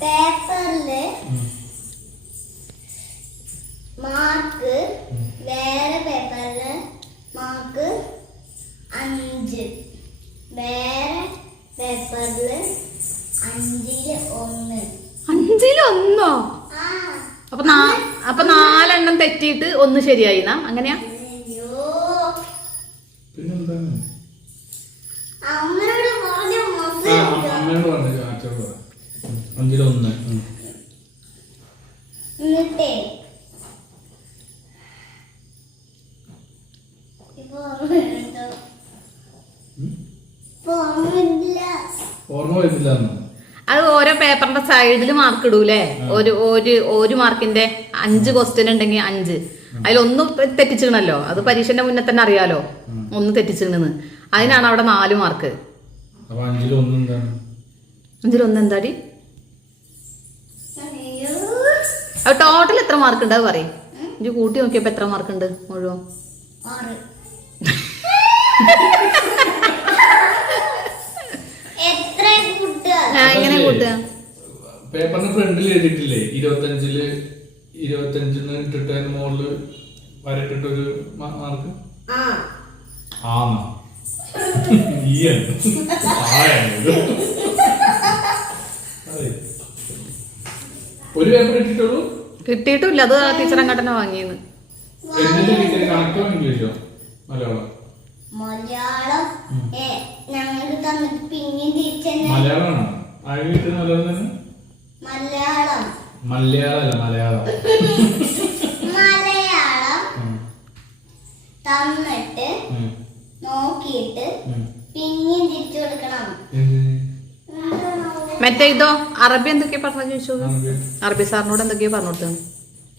പേപ്പറിൽ മാർക്ക് വേറെ പേപ്പറിൽ മാർക്ക് അഞ്ച്. വേറെ പേപ്പറിൽ അഞ്ചിൽ ഒന്ന്. അഞ്ചിലൊന്നോ ആ. അപ്പൊ അപ്പൊ നാലെണ്ണം തെറ്റിയിട്ട് ഒന്ന് ശരിയായി അങ്ങനെയാ? പിന്നെന്താണ്? അമ്മയോട് പറഞ്ഞ അമ്മയോട് പറഞ്ഞു. ഓർമ്മ വരുന്നില്ല. അത് ഓരോ പേപ്പറിന്റെ സൈഡിൽ മാർക്ക് ഇടൂലേ? ഒരു ഒരു ഒരു മാർക്കിന്റെ അഞ്ച് ക്വസ്റ്റ്യൻ ഉണ്ടെങ്കിൽ അഞ്ച്. അതിലൊന്ന് തെറ്റിച്ചിരുന്നല്ലോ അത് പരീക്ഷന്റെ മുന്നേ തന്നെ അറിയാലോ. ഒന്ന് തെറ്റിച്ചിക്കണെന്ന് അതിനാണ് അവിടെ നാല് മാർക്ക് അപ്പൊ അഞ്ചിലൊന്ന് എന്താണ്? അഞ്ചിലൊന്ന് എന്താടി? ടോട്ടൽ എത്ര മാർക്ക് ഉണ്ട് അത് പറയും? ഇത് കൂട്ടി നോക്കിയപ്പോ എത്ര മാർക്ക് ഉണ്ട് മുഴുവൻ? ആറ്. എത്ര കൂട്ടുക? ആ, എങ്ങനെ കൂട്ടുക? പേപ്പറിന് ഫ്രണ്ടിൽ എഴുതിയിട്ടില്ലേ? ഇരുപത്തഞ്ചിൽ ഇരുപത്തഞ്ചിന്ന് ഇട്ടിട്ട് അതിന് മുകളിൽ വരട്ടിട്ട് ഒരു മാർക്ക് ആ. ആന്നാ. അതെ. ഒരു പേപ്പർ ഇട്ടിട്ടുള്ളൂ? കിട്ടിയിട്ടില്ല. അത് ടീച്ചർ അങ്ങോട്ടന്നെ വാങ്ങിയെന്ന്. മലയാളം? ഞങ്ങൾക്ക് തന്നിട്ട് മലയാളമാണോ? മലയാളം. മലയാളം മലയാളം. മലയാളം മലയാളം തന്നിട്ട് നോക്കിയിട്ട് പിന്നെ തിരിച്ചു കൊടുക്കണം? മറ്റേ ഇതോ അറബി എന്തൊക്കെയാ പറഞ്ഞു ചോദിച്ചു അറബി. അറബി സാറിനോട് എന്തൊക്കെയാ പറഞ്ഞു കൊടുത്തത്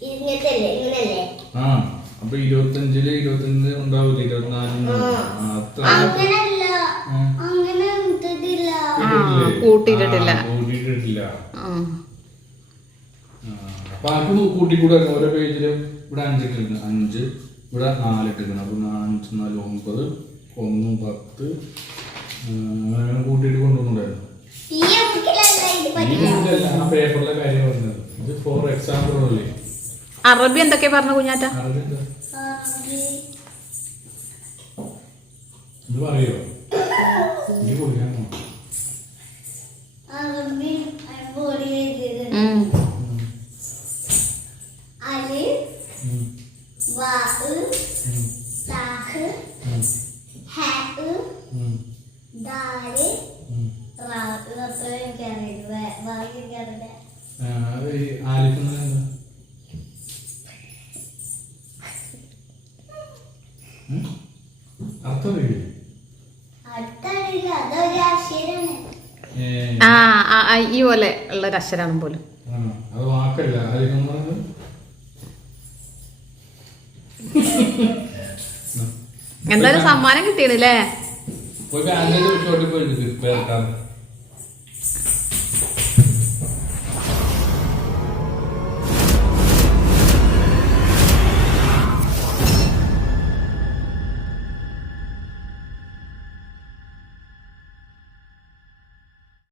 ഇങ്ങനത്തെ ഇങ്ങനല്ലേ? ആ അപ്പൊ ഇരുപത്തഞ്ചിൽ ഇരുപത്തഞ്ച് ഉണ്ടാവില്ല ഇരുപത്തിനാലിന് അപ്പൊ ആർക്ക് കൂട്ടിക്കൂടെ ഓരോ പേജിലും ഇവിടെ അഞ്ച് ഇവിടെ നാലിട്ടിരിക്കണം അപ്പൊ നാ- അഞ്ച് നാല് ഒമ്പത് ഒന്നും പത്ത് അങ്ങനെ കൂട്ടിയിട്ട് കൊണ്ടുപോകുന്നുണ്ടായിരുന്നു ഈ ബുക്കിലല്ല ഇത് ഈ പഠിക്കുക ബുക്കിലല്ല, ആ പേപ്പറിലെ കാര്യം പറഞ്ഞത് ഇത് ഫോർ എക്സാമ്പിൾ അല്ലേ അറബി എന്തൊക്കെ പറഞ്ഞു കുഞ്ഞാറ്റ? അറിയില്ല അർത്ഥം അറിയില്ലേ? ആ ഈ പോലെ ഉള്ള ഒരു അക്ഷരാണ് പോലും. അത് വാക്കല്ല. എന്തായാലും സമ്മാനം കിട്ടിയണല്ലേ